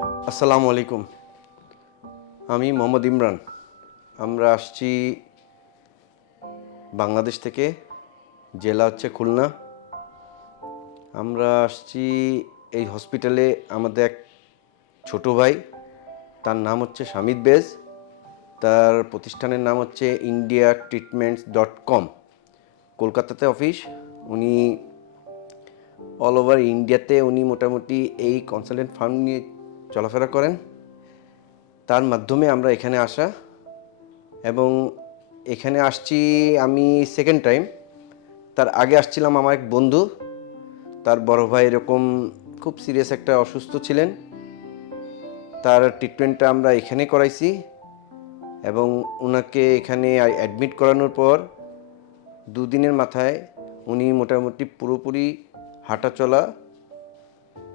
আসসালামু আলাইকুম। আমি মোহাম্মদ ইমরান। আমরা আসছি বাংলাদেশ থেকে, জেলা হচ্ছে খুলনা। আমরা আসছি এই হসপিটালে আমাদের এক ছোট ভাই, তার নাম হচ্ছে শামিদ বেজ। তার প্রতিষ্ঠানের নাম হচ্ছে ইন্ডিয়া ট্রিটমেন্টস ডট কম। কলকাতাতে অফিস। উনি অল ওভার ইন্ডিয়াতে উনি মোটামুটি এই কনসালটেন্ট ফার্ম নিয়ে চলাফেরা করেন। তার মাধ্যমে আমরা এখানে আসা এবং এখানে আসছি আমি সেকেন্ড টাইম তার আগে আসছিলাম আমার এক বন্ধু। তার বড় ভাই এরকম খুব সিরিয়াস একটা অসুস্থ ছিলেন। তার ট্রিটমেন্টটা আমরা এখানে করাইছি এবং ওনাকে এখানে অ্যাডমিট করানোর পর দুদিনের মাথায় উনি মোটামুটি পুরোপুরি হাঁটা চলা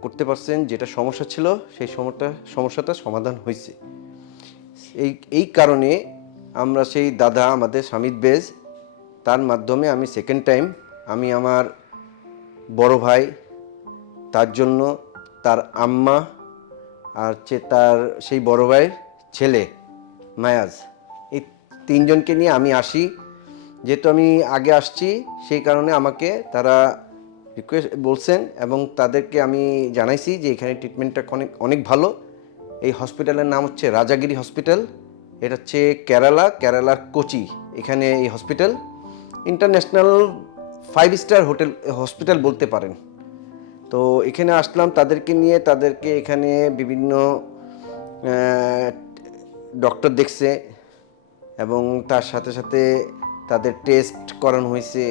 করতে পারছেন, যেটা সমস্যা ছিল, সেই সমস্যা, সমস্যাটা সমাধান হয়েছে। এই এই কারণে আমরা সেই দাদা, আমাদের স্বামীর বেজ, তার মাধ্যমে আমি সেকেন্ড টাইম আমি আমার বড় ভাই, তার জন্য তার আম্মা আর হচ্ছে তার সেই বড় ভাইয়ের ছেলে, মায়াজ, এই তিনজনকে নিয়ে আমি আসি। যেহেতু আমি আগে আসছি, সেই কারণে আমাকে তারা রিকোয়েস্ট বলছেন এবং তাদেরকে আমি জানাইছি যে এখানে ট্রিটমেন্টটা অনেক অনেক ভালো। এই হসপিটালের নাম হচ্ছে রাজাগিরি হসপিটাল এটা হচ্ছে কেরালা, কেরালার কোচি, এখানে এই hospital international five star hotel hospital বলতে পারেন। তো এখানে আসলাম, তাদেরকে নিয়ে, তাদেরকে এখানে বিভিন্ন ডক্টর দেখছে এবং তার সাথে সাথে তাদের টেস্ট করানো হয়েছে।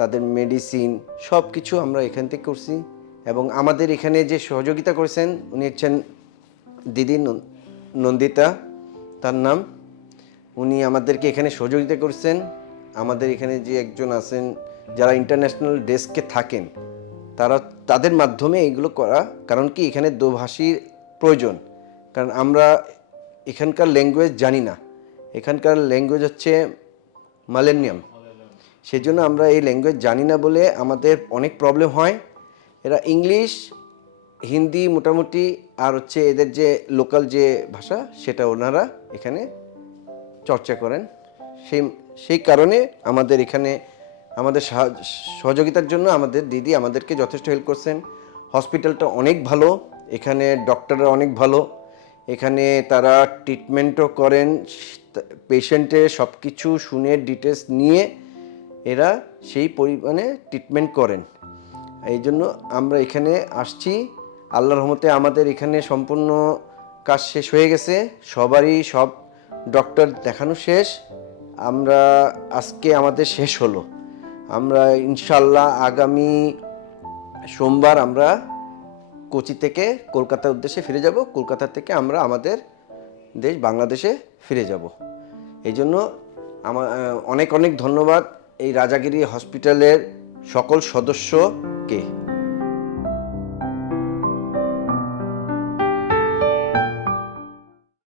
তাদের মেডিসিন সব কিছু আমরা এখান থেকে করছি এবং আমাদের এখানে যে সহযোগিতা করেছেন, উনি হচ্ছেন দিদি নন- নন্দিতা, তার নাম। উনি আমাদেরকে এখানে সহযোগিতা করছেন। আমাদের এখানে যে একজন আছেন, যারা ইন্টারন্যাশনাল ডেস্কে থাকেন, তারা, তাদের মাধ্যমে এগুলো করা, কারণ কি এখানে দোভাষীর প্রয়োজন। কারণ আমরা এখানকার ল্যাঙ্গুয়েজ জানি না। এখানকার ল্যাঙ্গুয়েজ হচ্ছে মালেনিয়াম। সেই জন্য আমরা এই ল্যাঙ্গুয়েজ জানি না বলে আমাদের অনেক প্রবলেম হয়। এরা ইংলিশ হিন্দি মোটামুটি, আর হচ্ছে এদের যে লোকাল যে ভাষা, সেটা ওনারা এখানে চর্চা করেন। সেই সেই কারণে আমাদের এখানে আমাদের সহযোগিতার জন্য আমাদের দিদি আমাদেরকে যথেষ্ট হেল্প করছেন। হসপিটালটা অনেক ভালো, এখানে ডক্টররা অনেক ভালো, এখানে তারা ট্রিটমেন্টও করেন পেশেন্টের সব কিছু শুনে ডিটেলস নিয়ে এরা সেই পরিমাণে ট্রিটমেন্ট করেন। এই জন্য আমরা এখানে আসছি। আল্লাহর রহমতে আমাদের এখানে সম্পূর্ণ কাজ শেষ হয়ে গেছে। সবারই সব ডক্টর দেখানো শেষ। আমরা আজকে আমাদের শেষ হলো। আমরা ইনশাল্লাহ আগামী সোমবার আমরা কোচি থেকে কলকাতার উদ্দেশ্যে ফিরে যাব। কলকাতা থেকে আমরা আমাদের দেশ বাংলাদেশে ফিরে যাব। এই জন্য আমার অনেক অনেক ধন্যবাদ। এই রাজাগিরি হসপিটালের সকল সদস্যকে